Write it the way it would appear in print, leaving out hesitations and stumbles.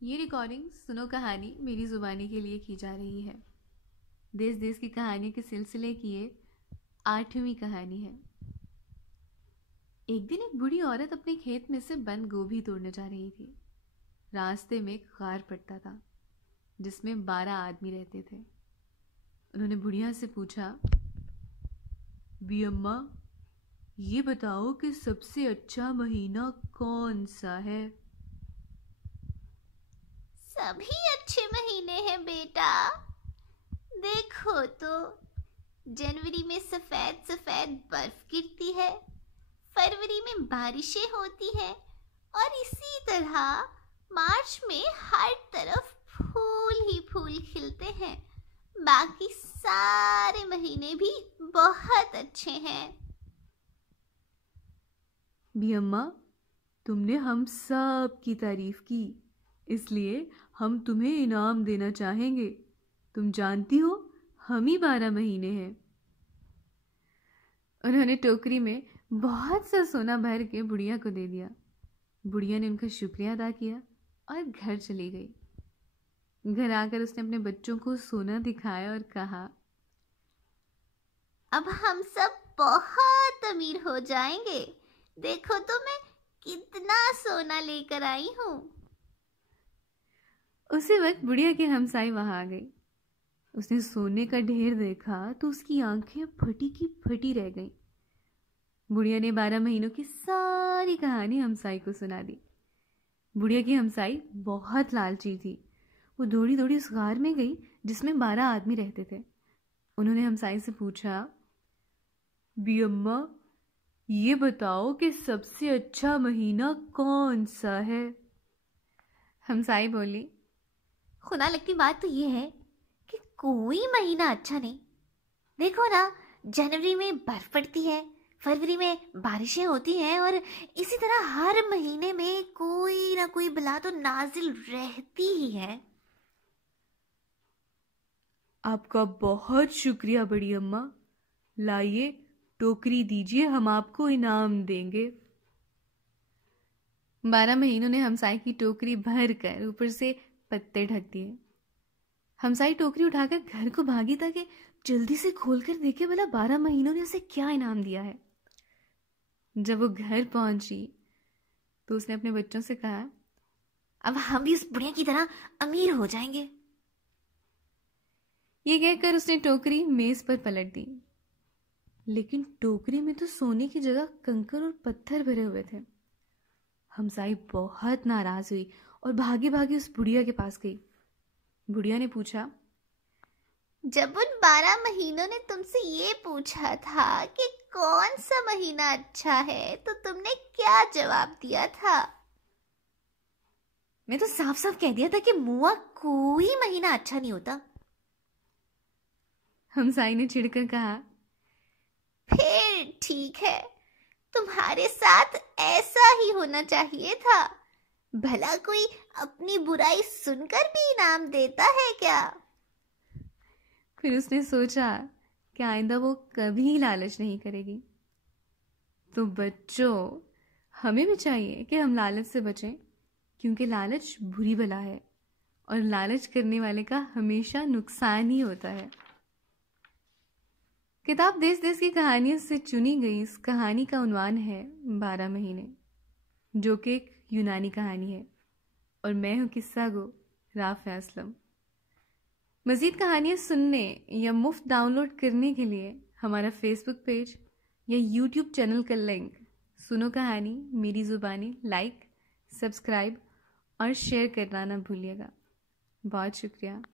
ये रिकॉर्डिंग सुनो कहानी मेरी ज़ुबानी के लिए की जा रही है। देश देश की कहानी के सिलसिले की ये 8वीं कहानी है। एक दिन एक बूढ़ी औरत अपने खेत में से बंद गोभी तोड़ने जा रही थी। रास्ते में एक गार पड़ता था जिसमें 12 आदमी रहते थे। उन्होंने बुढ़िया से पूछा, बी अम्मा, ये बताओ कि सबसे अच्छा महीना कौन सा है? सभी अच्छे महीने हैं बेटा। देखो तो, जनवरी में सफेद सफेद बर्फ गिरती है, फरवरी में बारिशें होती है और इसी तरह मार्च में हर तरफ फूल ही फूल खिलते हैं। बाकी सारे महीने भी बहुत अच्छे हैं। बी अम्मा, तुमने हम सब की तारीफ की, इसलिए हम तुम्हें इनाम देना चाहेंगे। तुम जानती हो, हम ही 12 महीने हैं। उन्होंने टोकरी में बहुत सा सोना भर के बुढ़िया को दे दिया। बुढ़िया ने उनका शुक्रिया अदा किया और घर चली गई। घर आकर उसने अपने बच्चों को सोना दिखाया और कहा, अब हम सब बहुत अमीर हो जाएंगे। देखो तो मैं कितना सोना लेकर आई हूँ। उसी वक्त बुढ़िया की हमसाई वहां आ गई। उसने सोने का ढेर देखा तो उसकी आंखें फटी की फटी रह गईं। बुढ़िया ने 12 महीनों की सारी कहानी हमसाई को सुना दी। बुढ़िया की हमसाई बहुत लालची थी। वो दौड़ी दौड़ी उस गार में गई जिसमें 12 आदमी रहते थे। उन्होंने हमसाई से पूछा, बी अम्मा, ये बताओ कि सबसे अच्छा महीना कौन सा है? हमसाई बोली, खुदा लगती बात तो ये है कि कोई महीना अच्छा नहीं। देखो ना, जनवरी में बर्फ पड़ती है, फरवरी में बारिशें होती हैं और इसी तरह हर महीने में कोई ना कोई बला तो नाजिल रहती ही है। आपका बहुत शुक्रिया बड़ी अम्मा। लाइए, टोकरी दीजिए, हम आपको इनाम देंगे। 12 महीनों ने हमसाई की टोकरी भर कर ऊपर से पत्ते ढक दिए। हमसाई टोकरी उठाकर घर को भागी ताकि जल्दी से खोलकर देखे भला 12 महीनों ने उसे क्या इनाम दिया है। जब वो घर पहुंची तो उसने अपने बच्चों से कहा, अब हम भी उस बुढ़िया की तरह अमीर हो जाएंगे। ये कहकर उसने टोकरी मेज पर पलट दी। लेकिन टोकरी में तो सोने की जगह कंकर और पत्थर भरे हुए थे। हमसाई बहुत नाराज हुई और भागी भागी उस बुढ़िया के पास गई। बुढ़िया ने पूछा, जब उन 12 महीनों ने तुमसे ये पूछा था कि कौन सा महीना अच्छा है, तो तुमने क्या जवाब दिया था? मैं तो साफ साफ कह दिया था कि मुआ कोई महीना अच्छा नहीं होता। हमसाई ने चिढ़कर कहा, फिर ठीक है, तुम्हारे साथ ऐसा ही होना चाहिए था। भला कोई अपनी बुराई सुनकर भी इनाम देता है क्या? फिर उसने सोचा कि आइंदा वो कभी लालच नहीं करेगी। तो बच्चों, हमें भी चाहिए कि हम लालच से बचें, क्योंकि लालच बुरी बला है और लालच करने वाले का हमेशा नुकसान ही होता है। किताब देश देश की कहानियों से चुनी गई इस कहानी का उन्वान है 12 महीने, जो कि एक यूनानी कहानी है और मैं हूं किस्सा गो राफ़ असलम। मज़ीद कहानियाँ सुनने या मुफ्त डाउनलोड करने के लिए हमारा फेसबुक पेज या यूट्यूब चैनल का लिंक सुनो कहानी मेरी ज़ुबानी लाइक, सब्सक्राइब और शेयर करना ना भूलिएगा। बहुत शुक्रिया।